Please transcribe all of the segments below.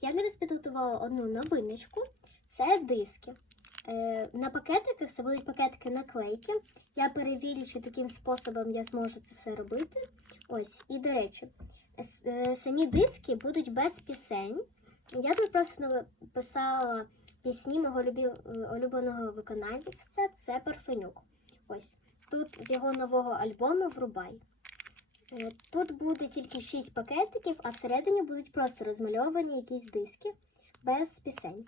Я зараз підготувала одну новиночку. Це диски. Е, на пакетиках це будуть пакетики наклейки. Я перевірю, чи таким способом я зможу це все робити. Ось, і до речі, е, самі диски будуть без пісень. Я тут просто написала пісні мого улюбленого виконавця. Це Парфенюк. Ось тут з його нового альбому Врубай. Е, Тут буде тільки 6 пакетиків, а всередині будуть просто розмальовані якісь диски без пісень.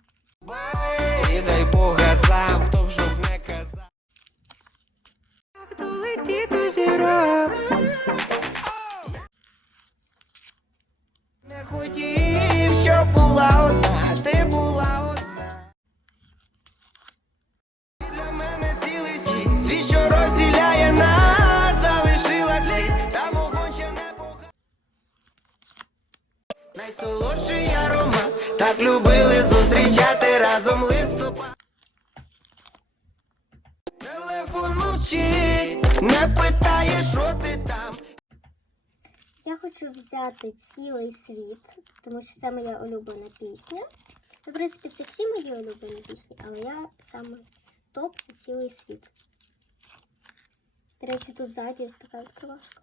І дай Бога сам, хто щоб Найсолодший аромат, так любили зустрічати разом листопад. Телефон мовчить, не питає, що ти там. Я хочу взяти цілий світ, тому що це моя улюблена пісня. Ну, в принципі, це всі мої улюблені пісні, але я саме топ це цілий світ. До речі, тут ззаді ось така відкривашка.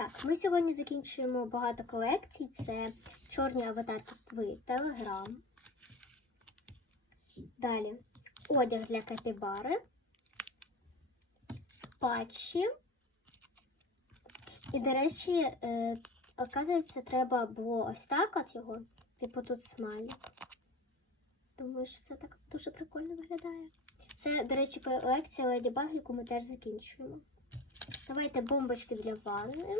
Так, ми сьогодні закінчуємо багато колекцій. Це чорні аватарки в Телеграм. Далі одяг для капібари, патчі. І, до речі, е, оказується, треба було ось так от його, типу тут смайлик. Думаю, що це так дуже прикольно виглядає. Це, до речі, колекція Леді Баг, яку ми теж закінчуємо. Давайте бомбочки для ванни.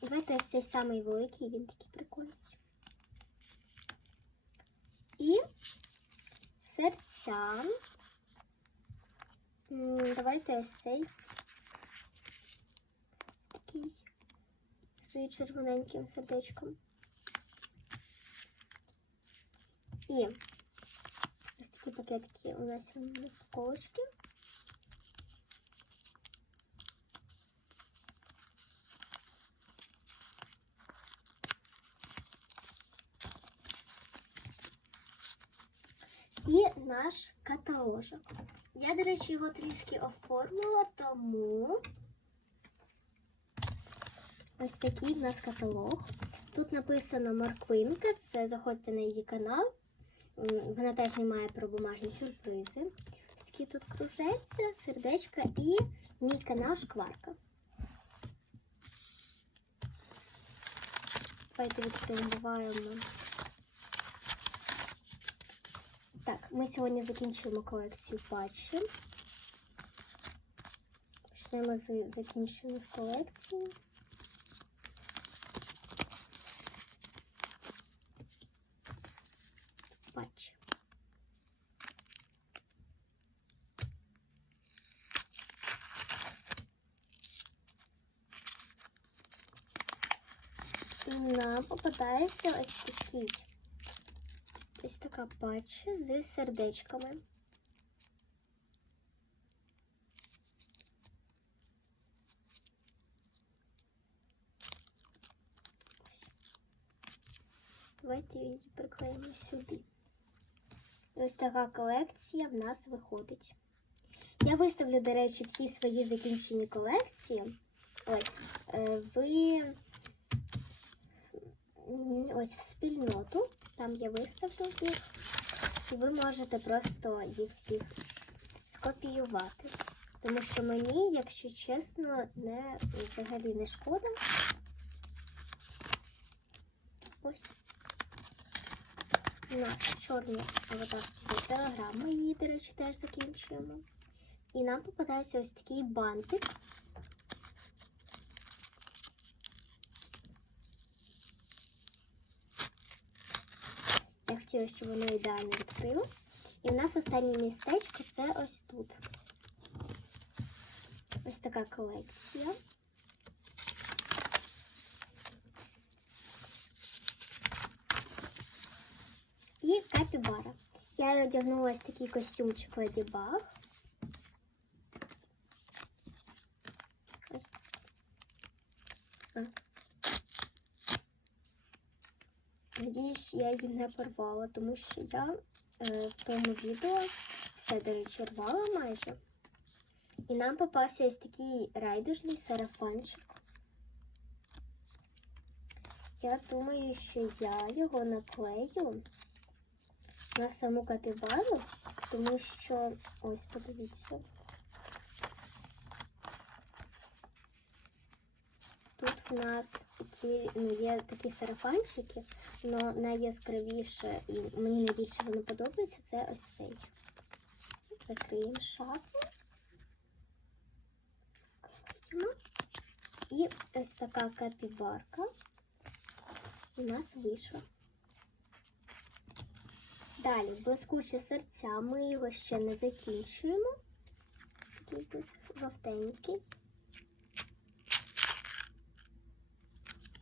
Давайте ось цей самий великий, він такий прикольний. І серця. Давайте ось цей. Ось такий з червоненьким сердечком. І ось такі пакетики у нас розпаковочки. І наш каталожок. Я, до речі, його трішки оформила, тому ось такий в нас каталог. Тут написано Марквинка, це заходьте на її канал. Вона теж знімає про бумажні сюрпризи. Ось такі тут кружаться, сердечка і мій канал Шкварка. Давайте відкриваємо. ми сьогодні закінчуємо колекцію патчі. Почнемо з закінчених колекцій. Патчі. І нам попадається ось такий. Ось така патча з сердечками. Давайте її приклеїмо сюди. Ось така колекція в нас виходить. Я виставлю, до речі, всі свої закінчені колекції. Ось е, ви ось в спільноту. Там я виставлю їх. І ви можете просто їх всіх скопіювати. Тому що мені, якщо чесно, не взагалі не шкода. Ось. У нас чорні аватарки телеграм. Ми її, до речі, теж закінчуємо. І нам попадається ось такий бантик. Хотіла, щоб воно ідеально відкрилось. І в нас останнє містечко це ось тут. Ось така колекція. І капібара. Я одягнула ось такий костюмчик Леді Баг. А. Надіюсь, я її не порвала, тому що я е, в тому відео все, до речі, рвала майже. І нам попався ось такий райдужний сарафанчик. Я думаю, що я його наклею на саму капібару, тому що ось подивіться. В нас такі, ну, є такі сарафанчики, але найяскравіше і мені найбільше воно подобається це ось цей. Закриємо шафу. І ось така капібарка у нас вийшла. Далі блискуче серця. Ми його ще не закінчуємо. Такий тут жовтенький.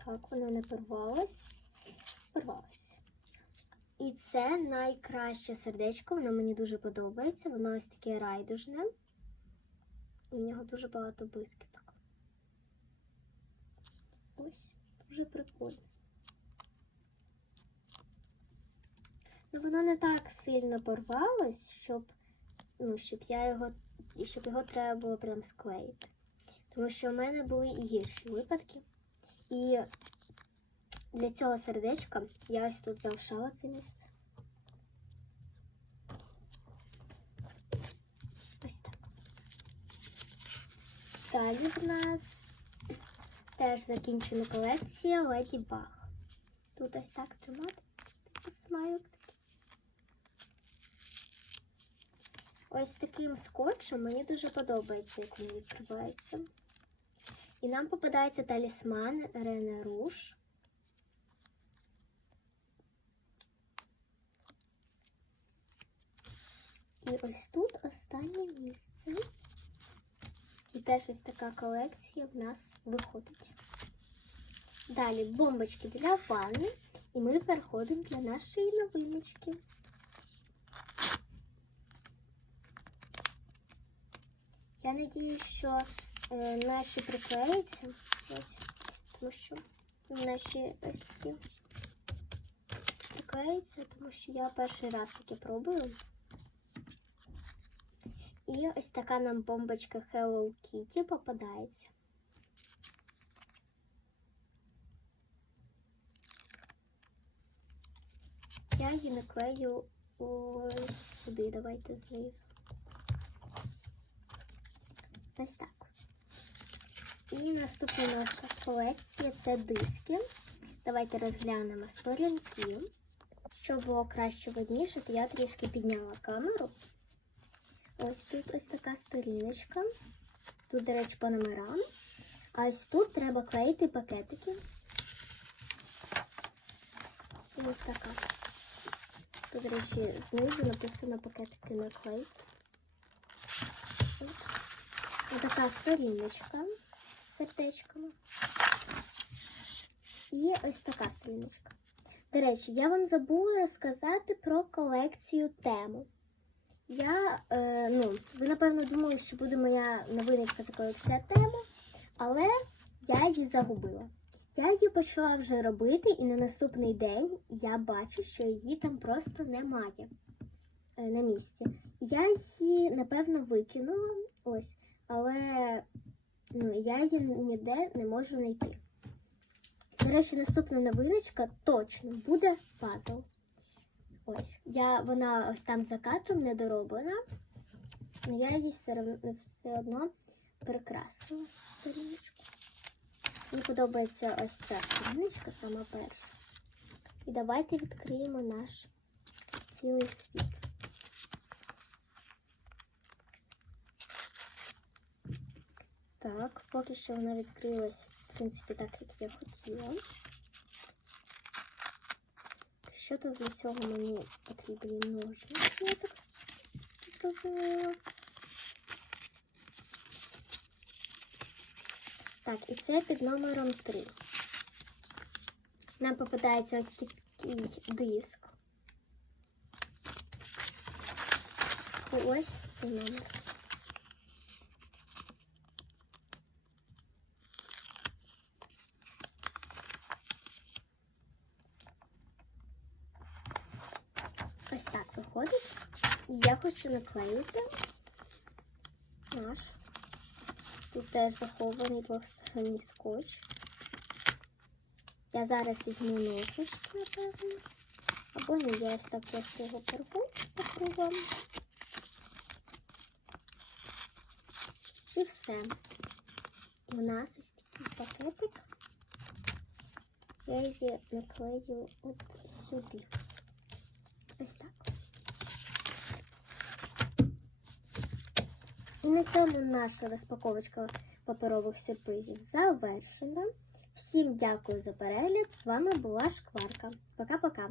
Так, воно не порвалось. Порвалось. І це найкраще сердечко, воно мені дуже подобається. Воно ось таке райдужне. У нього дуже багато блискіток. Ось, дуже прикольно. Ну, воно не так сильно порвалось, щоб, ну, щоб я його, щоб його треба було прям склеїти. Тому що в мене були і гірші випадки. І для цього сердечка я ось тут залишала це місце. Ось так. Далі в нас теж закінчена колекція Леді Баг. Тут ось так тримати. Смайлик такий. Ось таким скотчем мені дуже подобається, як він відкривається. І нам попадається талісман Рене Руш. І ось тут останнє місце. І теж ось така колекція в нас виходить. Далі бомбочки для ванни. І ми переходимо для нашої новиночки. Я надію, що наші приклеються. Тому що наші ось ці тому що я перший раз таке пробую. І ось така нам бомбочка Hello Kitty попадається. Я її наклею ось сюди. Давайте знизу. Ось так. І наступна наша колекція це диски. Давайте розглянемо сторінки. Щоб було краще видніше, то я трішки підняла камеру. Ось тут ось така сторіночка. Тут, до речі, по номерам. А ось тут треба клеїти пакетики. Ось така. Тут, до речі, знизу написано пакетики наклейки. Ось така сторіночка сердечками. І ось така сторіночка. До речі, я вам забула розказати про колекцію тему. Я, е, ну, ви напевно думали, що буде моя новиночка за колекція тему, але я її загубила. Я її почала вже робити, і на наступний день я бачу, що її там просто немає е, на місці. Я її, напевно, викинула ось, але я її ніде не можу знайти. До речі, наступна новиночка точно буде пазл. Ось, я, вона ось там за кадром не дороблена, але я її все, все одно прикрасила сторіночку. Мені подобається ось ця сторіночка, сама перша. І давайте відкриємо наш цілий світ. Так, поки що вона відкрилась, в принципі, так, як я хотіла. Що то для цього мені потрібні ножниці, я так зрозуміла. Так, і це під номером 3. Нам попадається ось такий диск. Ось цей номер. Я хочу наклеїти наш. Тут теж захований двосторонній скотч. Я зараз візьму ножички, напевно. Або не я ось так просто його порву по. І все. У нас ось такий пакетик. Я її наклею от сюди. Ось так. І на цьому наша розпаковочка паперових сюрпризів завершена. Всім дякую за перегляд. З вами була Шкварка. Пока-пока.